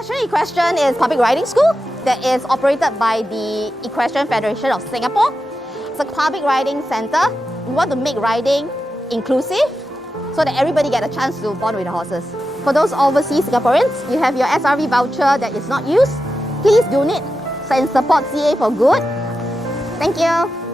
National Equestrian is a public riding school that is operated by the Equestrian Federation of Singapore. It's a public riding center. We want to make riding inclusive so that everybody get a chance to bond with the horses. For those overseas Singaporeans, you have your SRV voucher that is not used. Please donate and support CA for good. Thank you.